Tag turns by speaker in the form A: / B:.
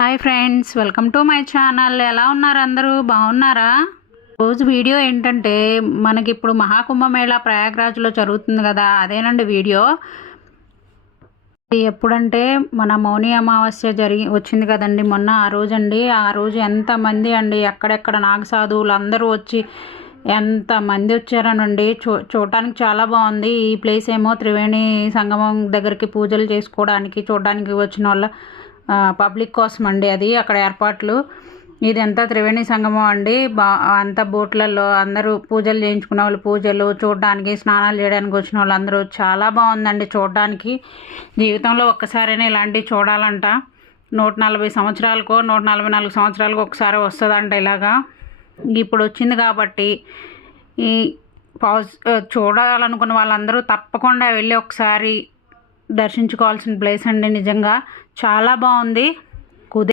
A: Hi friends welcome to my channel. ఎలా ఉన్నారు అందరూ? బాగున్నారా? రోజు వీడియో ఏంటంటే మనకి ఇప్పుడు మహాకుంభమేళ ప్రయాగ్రాజ్లో జరుగుతుంది కదా అదేనండి వీడియో. ఇది ఎప్పుడంటే మన మౌని అమావాస్య జరిగి వచ్చింది కదండి మొన్న ఆ రోజు అండి ఆ రోజు ఎంతమంది అండి ఎక్కడెక్కడ నాగసాధువులు అందరూ వచ్చి ఎంత మంది వచ్చారనండి. చూ చూడటానికి చాలా బాగుంది. ఈ ప్లేస్ ఏమో త్రివేణి సంగమం దగ్గరికి పూజలు చేసుకోవడానికి చూడడానికి వచ్చిన వాళ్ళ పబ్లిక్ కోసం అండి అది. అక్కడ ఏర్పాట్లు. ఇదంతా త్రివేణి సంగమం అండి. బా అంతా బోట్లలో అందరూ పూజలు చేయించుకునే వాళ్ళు పూజలు చూడడానికి స్నానాలు చేయడానికి వచ్చిన వాళ్ళు అందరూ చాలా బాగుందండి చూడడానికి. జీవితంలో ఒక్కసారైనా ఇలాంటివి చూడాలంట. నూట నలభై సంవత్సరాలకో నూట నలభై నాలుగు సంవత్సరాలకు ఒకసారి వస్తుందంట ఇలాగా. ఇప్పుడు వచ్చింది కాబట్టి ఈ పాజ్ చూడాలనుకున్న వాళ్ళందరూ తప్పకుండా వెళ్ళి ఒకసారి దర్శించుకోవాల్సిన ప్లేస్ అండి నిజంగా. చాలా బాగుంది.